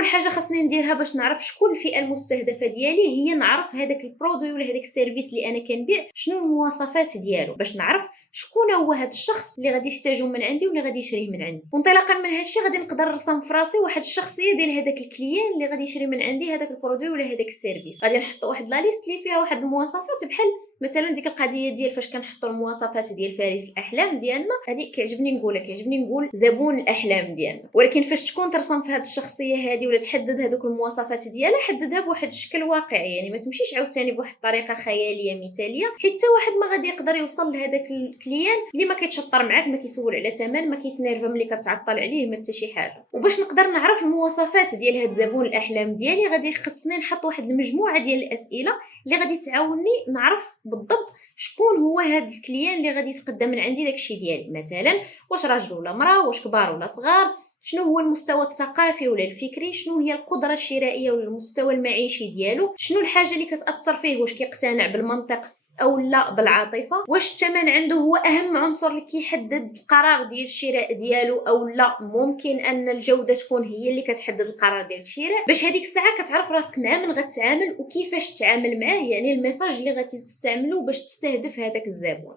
اول حاجه خاصني نديرها باش نعرف شكون الفئه المستهدفه ديالي هي نعرف هذاك البرودوي ولا هذاك السيرفيس اللي انا كنبيع شنو المواصفات ديالو، باش نعرف شكون هو هذا الشخص اللي غادي يحتاجه من عندي ولا غادي يشريه من عندي. وانطلاقا من هذا الشيء غادي نقدر نرسم في راسي واحد الشخصيه ديال هذاك الكليان اللي غادي يشري من عندي هذاك البرودوي ولا هذاك السيرفيس. غادي نحط واحد لا ليست اللي فيها واحد المواصفات، بحال مثلا ديك القضيه ديال فاش كنحطوا المواصفات ديال فارس الاحلام ديالنا، هذه كيعجبني نقول زبون الاحلام ديالنا. ولكن فاش تكون ترسم في هذه الشخصيه هذه ولا تحدد هذوك المواصفات ديالها، حددها بواحد الشكل واقعي، يعني ما تمشيش عاوتاني بواحد الطريقه خياليه مثاليه، حتى واحد ما غادي يقدر يوصل لهذاك الكليان اللي ما كيتشطر معاك، ما كيسول على ثمن، ما كيتنرفى ملي كتعطل عليه، ما حتى شي حاجه. وباش نقدر نعرف المواصفات ديال هذا زبون الاحلام ديالي غادي خصني نحط واحد المجموعه ديال الاسئله اللي غادي تعاوني نعرف بالضبط شكون هو هذا الكليان اللي غادي يتقدم من عندي داكشي ديالي. مثلا واش راجل ولا مراه، واش كبار ولا صغار، شنو هو المستوى الثقافي ولا الفكري، شنو هي القدره الشرائيه ولا المستوى المعيشي ديالو، شنو الحاجه اللي كتاثر فيه، واش كيقتنع بالمنطق او لا بالعاطفه، واش الثمن عنده هو اهم عنصر اللي كيحدد القرار ديال الشراء ديالو او لا ممكن ان الجوده تكون هي اللي كتحدد القرار ديال الشراء. باش هذيك الساعه كتعرف راسك مع من غتعامل وكيفاش تعامل معاه، يعني الميساج اللي غادي تستعملو باش تستهدف هذاك الزبون.